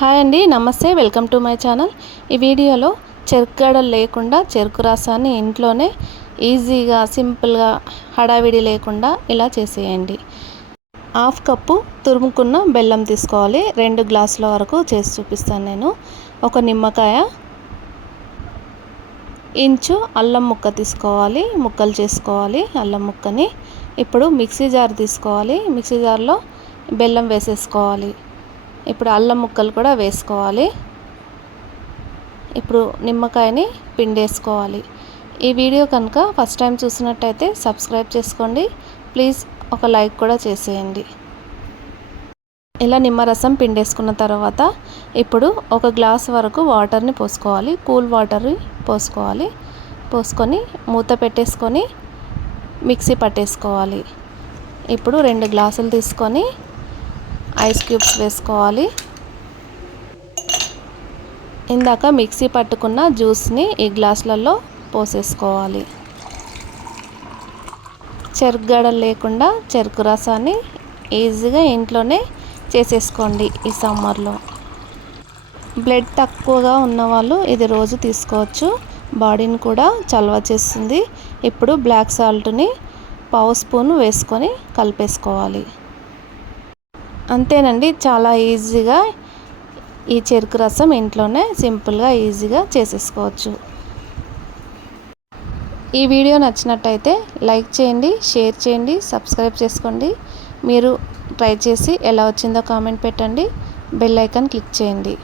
Hi అండి, నమస్తే. Welcome to my channel. ఈ వీడియోలో చెరుకుగడలు లేకుండా చెరుకు రసాన్ని ఇంట్లోనే ఈజీగా సింపుల్గా హడావిడి లేకుండా ఇలా చేసేయండి. హాఫ్ కప్పు తురుముకున్న బెల్లం తీసుకోవాలి. 2 గ్లాసుల వరకు చేసి చూపిస్తాను నేను. ఒక నిమ్మకాయ, ఇంచు అల్లం ముక్క తీసుకోవాలి. ముక్కలు చేసుకోవాలి అల్లం ముక్కని. ఇప్పుడు మిక్సీ జార్ తీసుకోవాలి. మిక్సీ జార్లో బెల్లం వేసేసుకోవాలి. ఇప్పుడు అల్లం ముక్కలు కూడా వేసుకోవాలి. ఇప్పుడు నిమ్మకాయని పిండేసుకోవాలి. ఈ వీడియో కనుక ఫస్ట్ టైం చూసినట్టయితే సబ్స్క్రైబ్ చేసుకోండి. ప్లీజ్ ఒక లైక్ కూడా చేసేయండి. ఇలా నిమ్మరసం పిండేసుకున్న తర్వాత ఇప్పుడు 1 గ్లాస్ వరకు వాటర్ని పోసుకోవాలి. కూల్ వాటర్ పోసుకోవాలి. పోసుకొని మూత పెట్టేసుకొని మిక్సీ పట్టేసుకోవాలి. ఇప్పుడు 2 గ్లాసులు తీసుకొని ఐస్ క్యూబ్స్ వేసుకోవాలి. ఇందాక మిక్సీ పట్టుకున్న జ్యూస్ని ఈ గ్లాసులలో పోసేసుకోవాలి. చెరుకుగడలు లేకుండా చెరుకు రసాన్ని ఈజీగా ఇంట్లోనే చేసేసుకోండి. ఈ సమ్మర్లో బ్లడ్ తక్కువగా ఉన్నవాళ్ళు ఇది రోజు తీసుకోవచ్చు. బాడీని కూడా చలవ చేస్తుంది. ఇప్పుడు బ్లాక్ సాల్ట్ని 1/2 స్పూన్ వేసుకొని కలిపేసుకోవాలి. అంతేనండి, చాలా ఈజీగా ఈ చెరుకు రసం ఇంట్లోనే సింపుల్గా ఈజీగా చేసేసుకోవచ్చు. ఈ వీడియో నచ్చినట్టయితే లైక్ చేయండి, షేర్ చేయండి, సబ్స్క్రైబ్ చేసుకోండి. మీరు ట్రై చేసి ఎలా వచ్చిందో కామెంట్ పెట్టండి. బెల్ ఐకాన్ క్లిక్ చేయండి.